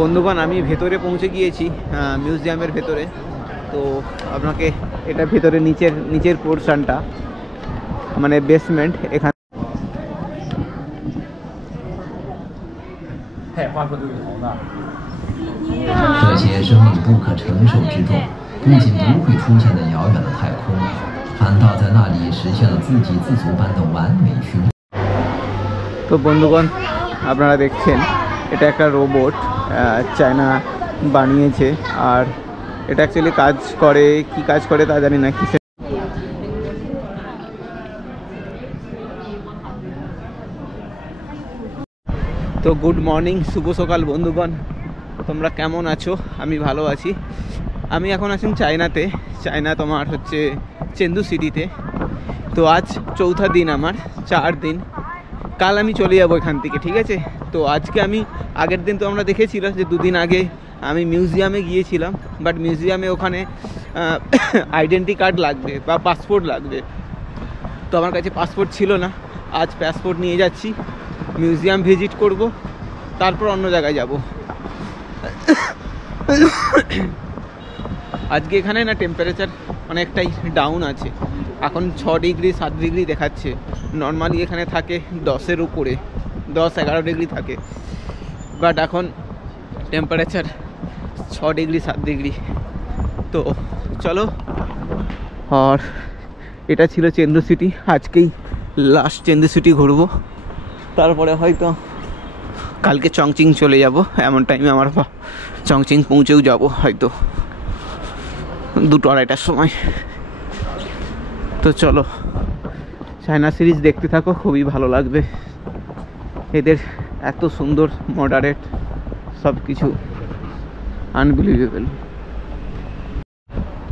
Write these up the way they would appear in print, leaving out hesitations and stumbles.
বন্ধুগণ আমি ভেতরে পৌঁছে গিয়েছি মিউজিয়ামের ভেতরে। তো আপনাকে এটা ভেতরে নিচের পোর্শনটা মানে বেসমেন্ট এখানে। 这些生命不可承受之重，不仅不会出现在遥远的太空，反倒在那里实现了自给自足般的完美循环。 তো বন্ধুগণ আপনারা দেখছেন এটা একটা রোবট চায়না বানিয়েছে, আর এটা অ্যাকচুয়ালি কাজ করে কি কাজ করে তা জানি না। কিসে তো গুড মর্নিং, শুভ সকাল বন্ধুগণ, তোমরা কেমন আছো? আমি ভালো আছি। আমি এখন আছি চায়নাতে। চায়না তোমার হচ্ছে চেন্দু সিটিতে। তো আজ চৌথা দিন, আমার 4 দিন। কাল আমি চলে যাবো এখান থেকে, ঠিক আছে? তো আজকে আমি আগের দিন তো আমরা দেখেছিলাম যে 2 দিন আগে আমি মিউজিয়ামে গিয়েছিলাম, বাট মিউজিয়ামে ওখানে আইডেন্টি কার্ড লাগবে বা পাসপোর্ট লাগবে। তো আমার কাছে পাসপোর্ট ছিল না। আজ পাসপোর্ট নিয়ে যাচ্ছি, মিউজিয়াম ভিজিট করব, তারপর অন্য জায়গায় যাব। আজকে এখানে না টেম্পারেচার অনেকটাই ডাউন আছে, এখন 6 ডিগ্রি 7 ডিগ্রি দেখাচ্ছে। নর্মালি এখানে থাকে 10-এর উপরে, 10-11 ডিগ্রি থাকে, বাট এখন টেম্পারেচার 6 ডিগ্রি 7 ডিগ্রি। তো চলো, আর এটা ছিল চেন্দু সিটি। আজকেই লাস্ট চেন্দু সিটি ঘুরবো, তারপরে হয়তো কালকে চংচিং চলে যাব। এমন টাইমে আমার চংচিং পৌঁছেও যাব হয়তো 2-2:30টার সময়। তো চলো, চায়না সিরিজ দেখতে থাকো, খুবই ভালো লাগবে। এদের এত সুন্দর মডারেট সব কিছু, আনবিলিভেবল।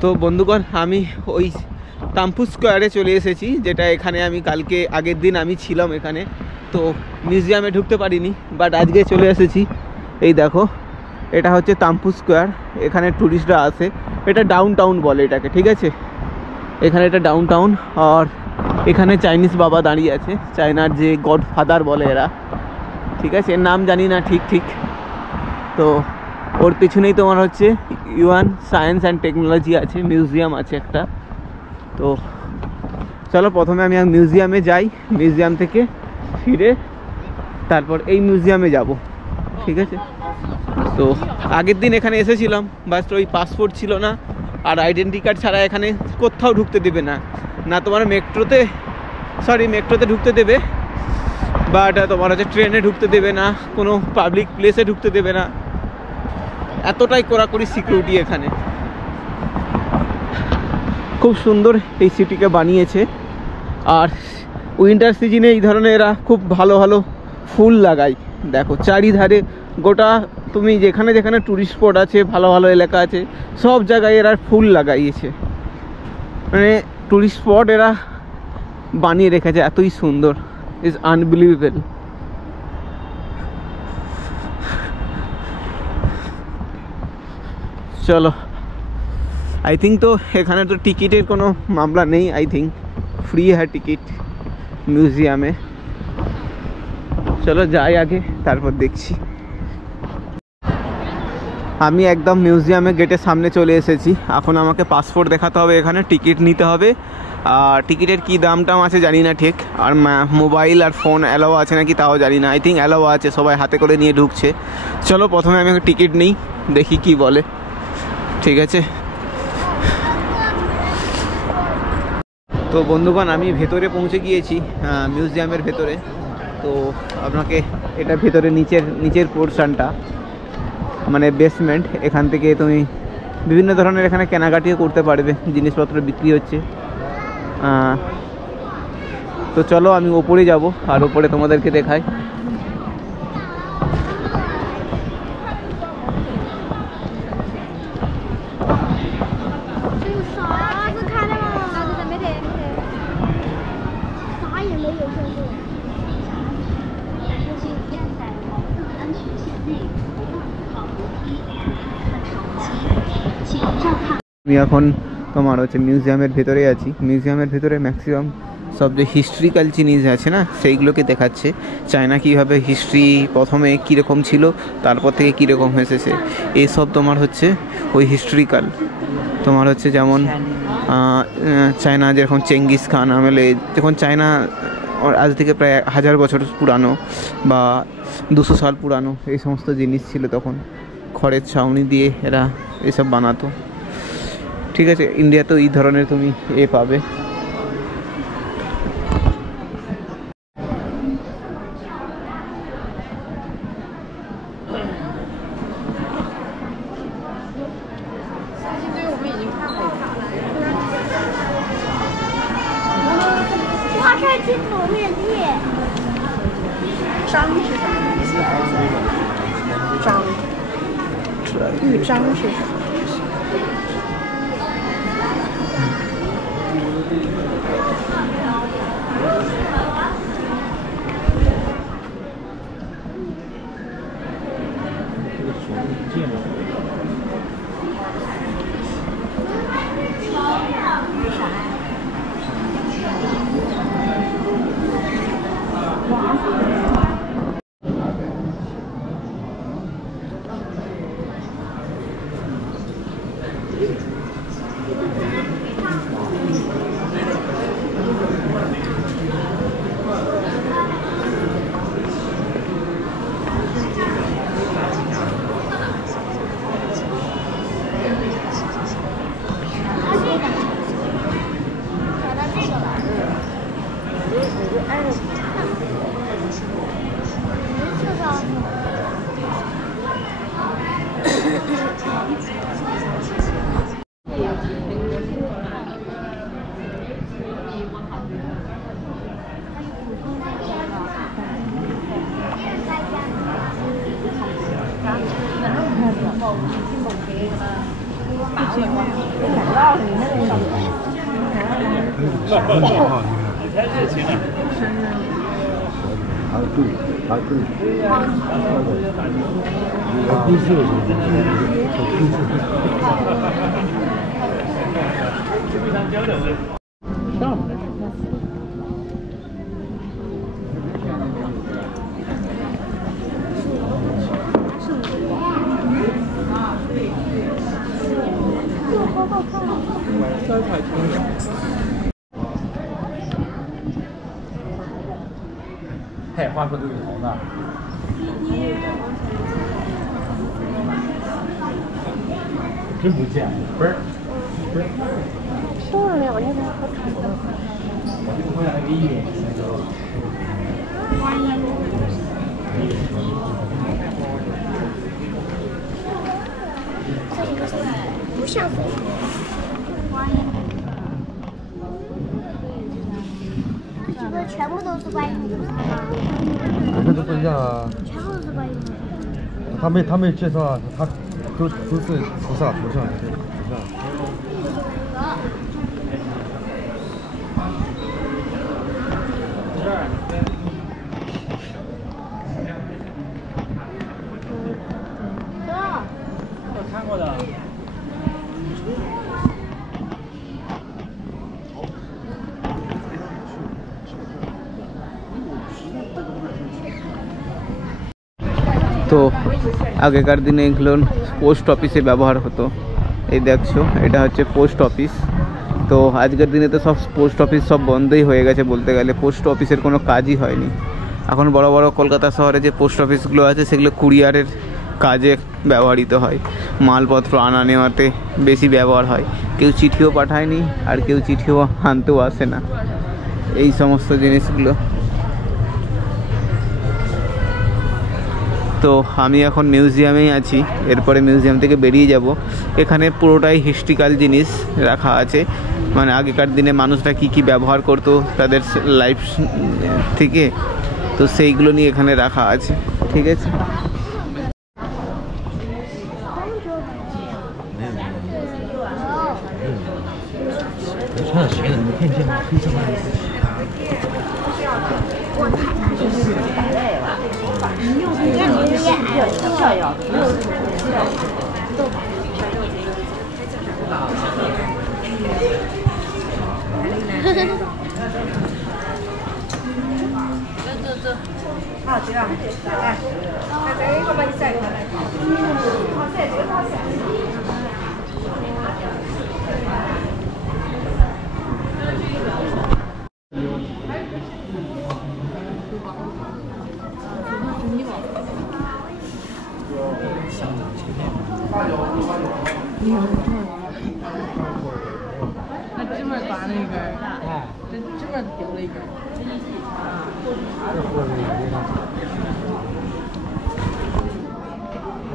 তো বন্ধুগণ আমি ওই তাম্পু স্কোয়ারে চলে এসেছি, যেটা এখানে আমি কালকে আগের দিন আমি ছিলাম এখানে। তো মিউজিয়ামে ঢুকতে পারিনি, বাট আজকে চলে এসেছি। এই দেখো, এটা হচ্ছে তাম্পু স্কোয়ার। এখানে ট্যুরিস্টরা আসে, এটা ডাউন টাউন বলে এটাকে, ঠিক আছে? এখানে এটা ডাউন টাউন। আর এখানে চাইনিজ বাবা দাঁড়িয়ে আছে, চায়নার যে গডফাদার বলে এরা, ঠিক আছে? এর নাম জানি না ঠিক। তো ওর পিছনেই তোমার হচ্ছে ইউয়ান সায়েন্স অ্যান্ড টেকনোলজি আছে, মিউজিয়াম আছে একটা। তো চলো, প্রথমে আমি মিউজিয়ামে যাই, মিউজিয়াম থেকে ফিরে তারপর এই মিউজিয়ামে যাব, ঠিক আছে? তো আগের দিন এখানে এসেছিলাম, বাস ওই পাসপোর্ট ছিল না, আর আইডেন্টি কার্ড ছাড়া এখানে কোথাও ঢুকতে দেবে না। না তোমার মেট্রোতে ঢুকতে দেবে, বাট তোমার হচ্ছে ট্রেনে ঢুকতে দেবে না, কোনো পাবলিক প্লেসে ঢুকতে দেবে না। এতটাই কড়াকড়ি সিকিউরিটি এখানে। খুব সুন্দর এই সিটিকে বানিয়েছে। আর উইন্টার সিজনে এই ধরনের এরা খুব ভালো ভালো ফুল লাগায়। দেখো চারিধারে গোটা, তুমি যেখানে যেখানে টুরিস্ট স্পট আছে, ভালো ভালো এলাকা আছে, সব জায়গায় এরা ফুল লাগাইয়েছে। মানে টুরিস্ট স্পট এরা বানিয়ে রেখেছে, এতই সুন্দর, ইজ আনবিলিভেবল। চলো, আই থিঙ্ক তো এখানে তো টিকিটের কোনো মামলা নেই, আই থিঙ্ক ফ্রি হ্যাঁ টিকিট মিউজিয়ামে। চলো যাই আগে, তারপর দেখছি। আমি একদম মিউজিয়ামে গেটের সামনে চলে এসেছি। এখন আমাকে পাসপোর্ট দেখাতে হবে, এখানে টিকিট নিতে হবে। আর টিকিটের কী দাম টাম আছে জানি না ঠিক। আর মোবাইল আর ফোন অ্যালাও আছে নাকি তাও জানি না। আই থিঙ্ক অ্যালাও আছে, সবাই হাতে করে নিয়ে ঢুকছে। চলো প্রথমে আমি টিকিট নিই, দেখি কি বলে, ঠিক আছে? তো বন্ধুগণ আমি ভেতরে পৌঁছে গিয়েছি মিউজিয়ামের ভেতরে। তো আপনাকে এটা ভেতরে নিচের পোর্শনটা মানে বেসমেন্ট, এখান থেকে তুমি বিভিন্ন ধরনের এখানে কেনাকাটিও করতে পারবে, জিনিসপত্র বিক্রি হচ্ছে। তো চলো আমি ওপরে যাব, আর ওপরে তোমাদেরকে দেখাই। আমি এখন তোমার হচ্ছে মিউজিয়ামের ভেতরে আছি। মিউজিয়ামের ভেতরে ম্যাক্সিমাম সব যে হিস্ট্রিক্যাল জিনিস আছে না সেইগুলোকে দেখাচ্ছে। চায়না কীভাবে হিস্ট্রি প্রথমে কীরকম ছিল, তারপর থেকে কীরকম এসেছে, এইসব তোমার হচ্ছে ওই হিস্ট্রিক্যাল। তোমার হচ্ছে যেমন চায়না যেরকম চেঙ্গিস খান আমলে, যখন চায়না আজ থেকে প্রায় 1000 বছর পুরানো বা 200 সাল পুরানো, এই সমস্ত জিনিস ছিল তখন। খড়ের ছাউনি দিয়ে এরা এসব বানাতো। ঠিক আছে, ইন্ডিয়াতেও এই ধরনের তুমি পাবে।章是什么意思？章，豫章是什么意思？嘿，话说对不同的。真不见，不是，不是。收了没有？那个喝茶的。我就会那个一点那个。不像粉。这个全部都是观音菩萨吗？每个都不一样啊。全部都是观音菩萨。他没介绍啊，他都是菩萨头像，菩萨。我看过的。তো আগেকার দিনে এগুলো পোস্ট অফিসে ব্যবহার হতো। এই দেখছো, এটা হচ্ছে পোস্ট অফিস। তো আজকের দিনে তো সব পোস্ট অফিস সব বন্ধই হয়ে গেছে বলতে গেলে, পোস্ট অফিসের কোনো কাজই হয়নি এখন। বড় বড় কলকাতা শহরে যে পোস্ট অফিসগুলো আছে সেগুলো কুরিয়ারের কাজে ব্যবহৃত হয়, মালপত্র আনা নেওয়াতে বেশি ব্যবহার হয়। কেউ চিঠিও পাঠায়নি আর কেউ চিঠিও আনতেও আসে না, এই সমস্ত জিনিসগুলো। তো আমি এখন মিউজিয়ামেই আছি, এরপরে মিউজিয়াম থেকে বেরিয়ে যাব। এখানে পুরোটাই হিস্ট্রিক্যাল জিনিস রাখা আছে, মানে আগেকার দিনে মানুষরা কি কি ব্যবহার করতো তাদের লাইফ থেকে, তো সেইগুলো নিয়ে এখানে রাখা আছে। ঠিক আছে, 那这边拔了一根，这边丢了一根。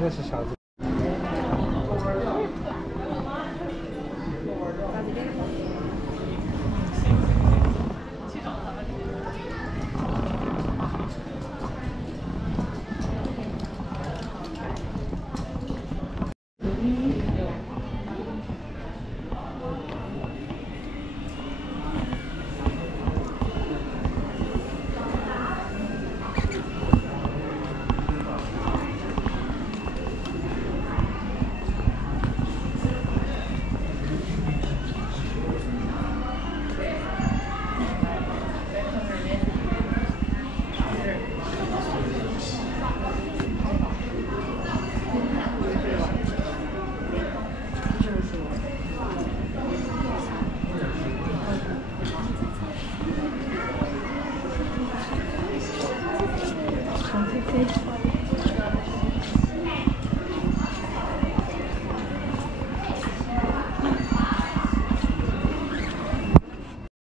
这是啥子？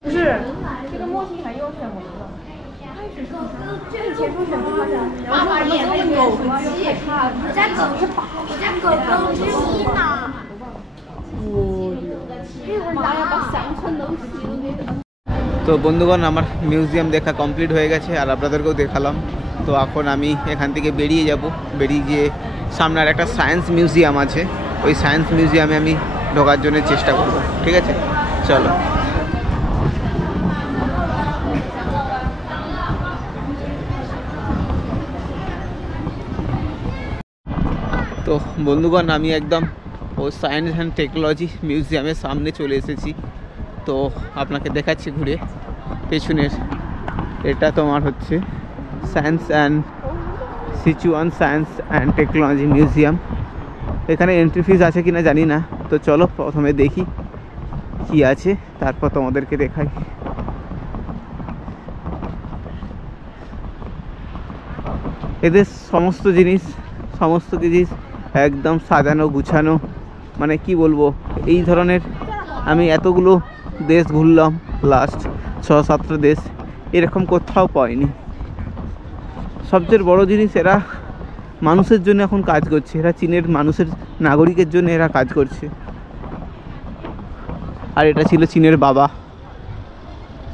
不是，这个模型还有选过的。以前说选不好选，然后什么时候问狗和鸡？我家狗是宝，我家狗狗是鸡呢。妈呀，把乡村都洗了那个。তো বন্ধুগণ আমার মিউজিয়াম দেখা কমপ্লিট হয়ে গেছে আর আপনাদেরকেও দেখালাম। তো এখন আমি এখান থেকে বেরিয়ে যাব, বেরিয়ে গিয়ে সামনে আর একটা সায়েন্স মিউজিয়াম আছে, ওই সায়েন্স মিউজিয়ামে আমি ঢোকার জন্য চেষ্টা করব। ঠিক আছে, চলো। তো বন্ধুগণ আমি একদম ও সায়েন্স অ্যান্ড টেকনোলজি মিউজিয়ামের সামনে চলে এসেছি। তো আপনাকে দেখাচ্ছি ঘুরে পেছনের, এটা তোমার হচ্ছে science and Sichuan science and technology museum. এখানে এন্ট্রি ফিস আছে কিনা জানি না, তো চলো প্রথমে দেখি কি আছে, তারপর তোমাদেরকে দেখাই। এদের সমস্ত জিনিস একদম সাজানো গুছানো, মানে কি বলবো, এই ধরনের আমি এতগুলো দেশ ঘুরলাম, লাস্ট 6-7টা দেশ, এরকম কোথাও পাইনি। সবচেয়ে বড় জিনিস, এরা মানুষের জন্য এখন কাজ করছে, এরা চীনের মানুষের নাগরিকের জন্য এরা কাজ করছে। আর এটা ছিল চীনের বাবা,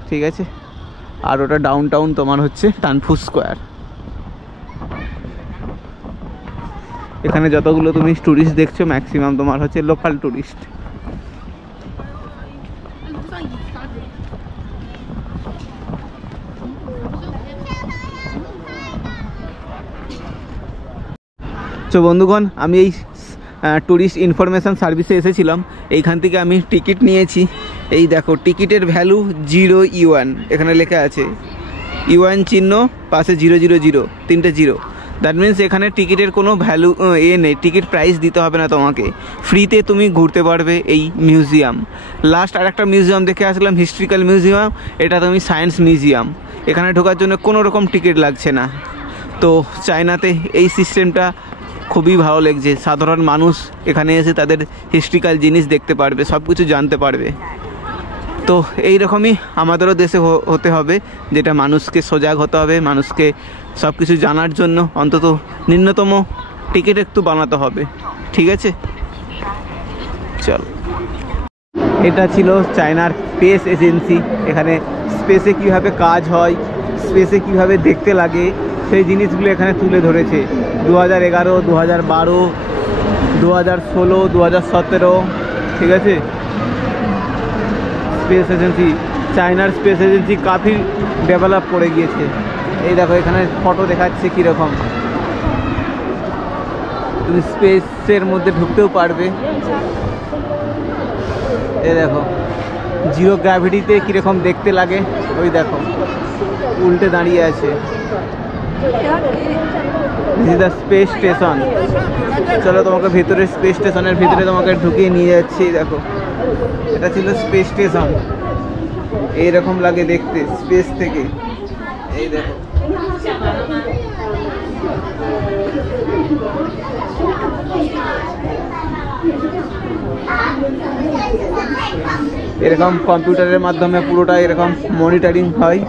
ঠিক আছে। আর ওটা ডাউন টাউন তোমার হচ্ছে টানফু স্কোয়ার। এখানে যতগুলো তুমি টুরিস্ট দেখছো ম্যাক্সিমাম তোমার হচ্ছে লোকাল টুরিস্ট। তো বন্ধুগণ আমি এই ট্যুরিস্ট ইনফরমেশান সার্ভিসে এসেছিলাম, এইখান থেকে আমি টিকিট নিয়েছি। এই দেখো টিকিটের ভ্যালু 0 ইউয়ান, এখানে লেখা আছে ইউয়ান চিহ্ন পাশে 000, 3টে 0। দ্যাট মিনস এখানে টিকিটের কোনো ভ্যালু নেই, টিকিট প্রাইস দিতে হবে না তোমাকে, ফ্রিতে তুমি ঘুরতে পারবে এই মিউজিয়াম। লাস্ট আর একটা মিউজিয়াম দেখে আসলাম, হিস্ট্রিক্যাল মিউজিয়াম, এটা তুমি সায়েন্স মিউজিয়াম। এখানে ঢোকার জন্য কোনো রকম টিকিট লাগছে না। তো চায়নাতে এই সিস্টেমটা খুবই ভালো লেগেছে, সাধারণ মানুষ এখানে এসে তাদের হিস্ট্রিক্যাল জিনিস দেখতে পারবে, সব কিছু জানতে পারবে। তো এই রকমই আমাদেরও দেশে হতে হবে, যেটা মানুষকে সজাগ হতে হবে, মানুষকে সব কিছু জানার জন্য অন্তত ন্যূনতম টিকিট একটু বানাতে হবে, ঠিক আছে। চল, এটা ছিল চায়নার স্পেস এজেন্সি। এখানে স্পেসে কীভাবে কাজ হয়, স্পেসে কীভাবে দেখতে লাগে, সেই জিনিসগুলো এখানে তুলে ধরেছে। 2011, 2012, 2016, 2017, ঠিক আছে। স্পেস এজেন্সি, চায়নার স্পেস এজেন্সি কাফি ডেভেলপ করে গিয়েছে। এই দেখো এখানে ফটো দেখাচ্ছে কীরকম, তুমি স্পেসের মধ্যে ঢুকতেও পারবে। এই দেখো জিরো গ্র্যাভিটিতে কীরকম দেখতে লাগে, ওই দেখো উল্টে দাঁড়িয়ে আছে। This is the space station. চলো তোমাকে ভিতরে স্পেস স্টেশনের ভিতরে তোমাকে ঢুকিয়ে নিয়ে যাচ্ছি। দেখো এটা ছিল স্পেস স্টেশন, এইরকম লাগে দেখতে স্পেস থেকে। এই দেখো এরকম কম্পিউটারের মাধ্যমে পুরোটা এরকম মনিটরিং হয়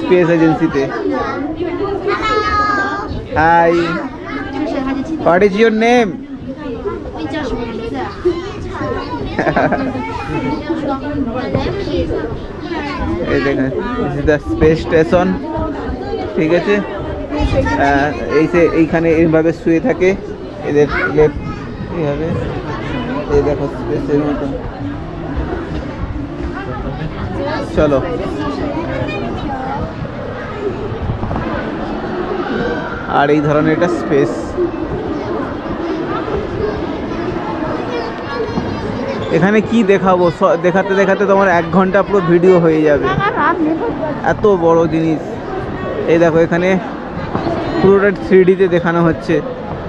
স্পেস এজেন্সিতে। Hi, what is your name? এই দেখেন this is the space station. ঠিক আছে, এইখানে এইভাবে শুয়ে থাকে এদের এইভাবে। এই দেখো স্পেসের মতো। চলো আর এই ধরনের একটা স্পেস। এখানে কি দেখাবো, দেখাতে দেখাতে তোমার 1 ঘন্টা পুরো ভিডিও হয়ে যাবে, এত বড় জিনিস। এই দেখো এখানে পুরোটা 3Dতে দেখানো হচ্ছে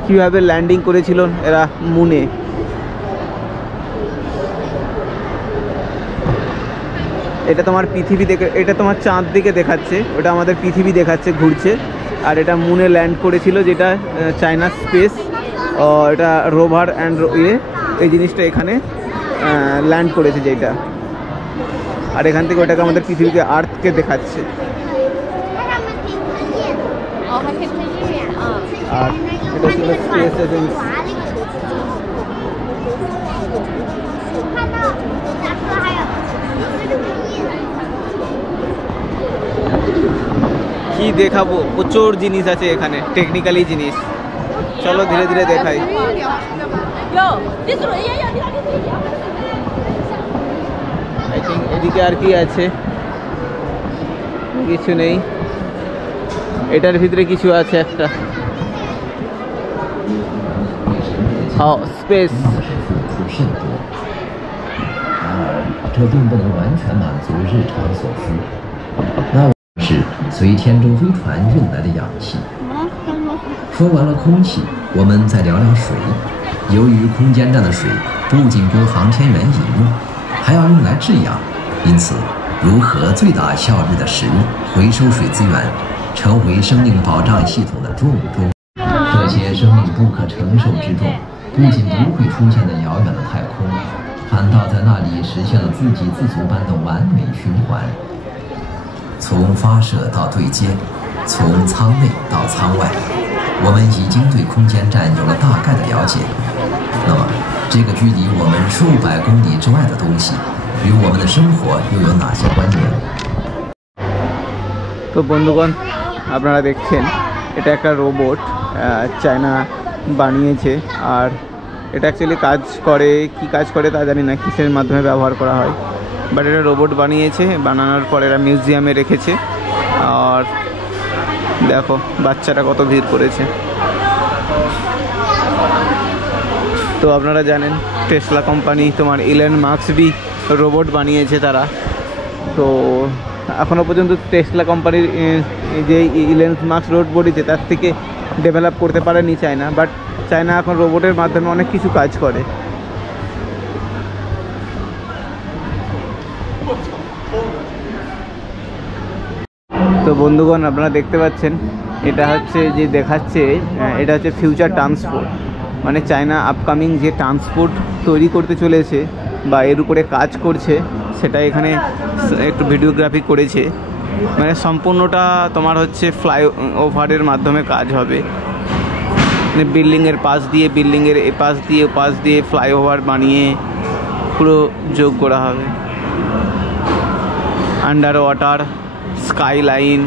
কিভাবে ল্যান্ডিং করেছিল এরা মুনে। এটা তোমার পৃথিবী দেখে, এটা তোমার চাঁদ দিকে দেখাচ্ছে, ওটা আমাদের পৃথিবী দেখাচ্ছে ঘুরছে। আর এটা মুনে ল্যান্ড করেছিল, যেটা চায়না স্পেস, এটা রোভার অ্যান্ড এই জিনিসটা এখানে ল্যান্ড করেছে যেটা। আর এখান থেকে ওটাকে আমাদের পৃথিবীকে আর্থকে দেখাচ্ছে। আর এটা ছিল স্পেস এজেন্সি। কি দেখাবো, প্রচুর জিনিস আছে এখানে, টেকনিক্যালি জিনিস। চলো ধীরে ধীরে দেখাই। আই থিঙ্ক এদিকে আর কি আছে, কিছু নেই। এটার ভিতরে কিছু আছে একটা, স্পেস।这并不能完全满足日常所需。那是随天舟飞船运来的氧气。说完了空气，我们再聊聊水。由于空间站的水不仅供航天员饮用，还要用来制氧，因此如何最大效率的使用回收水资源，成为生命保障系统的重中。这些生命不可承受之重，不仅不会出现在遥远的太空，反倒在那里实现了自给自足般的完美循环。从发射到对接，从舱内到舱外，我们已经对空间站有了大概的了解。那么，这个距离我们数百公里之外的东西，与我们的生活又有哪些关联？ তো বন্ধুগণ, আপনারা দেখছেন এটা একটা রোবট চায়না বানিয়েছে। আর এটা অ্যাকচুয়ালি কাজ করে, কি কাজ করে তা জানি না, কিসের মাধ্যমে ব্যবহার করা হয়, বাট এটা রোবট বানিয়েছে। বানানোর পর এরা মিউজিয়ামে রেখেছে। আর দেখো বাচ্চারা কত ভিড় করেছে। তো আপনারা জানেন টেসলা কোম্পানি, তোমার ইলন মাস্কই রোবট বানিয়েছে তারা। তো এখনও পর্যন্ত টেসলা কোম্পানির যে ইলন মাস্ক রোবট বডিতে তার থেকে ডেভেলপ করতে পারেনি চায়না, বাট চায়না এখন রোবটের মাধ্যমে অনেক কিছু কাজ করে। তো বন্ধুগণ, আপনারা দেখতে পাচ্ছেন এটা হচ্ছে যে দেখাচ্ছে, এটা হচ্ছে ফিউচার ট্রান্সপোর্ট। মানে চায়না আপকামিং যে ট্রান্সপোর্ট তৈরি করতে চলেছে বা এর উপরে কাজ করছে, সেটা এখানে একটু ভিডিওগ্রাফি করেছে। মানে সম্পূর্ণটা তোমার হচ্ছে ফ্লাইওভারের মাধ্যমে কাজ হবে। মানে বিল্ডিংয়ের পাশ দিয়ে, বিল্ডিংয়ের এ পাশ দিয়ে ও পাশ দিয়ে ফ্লাইওভার বানিয়ে পুরো যোগ করা হবে। Under water sky line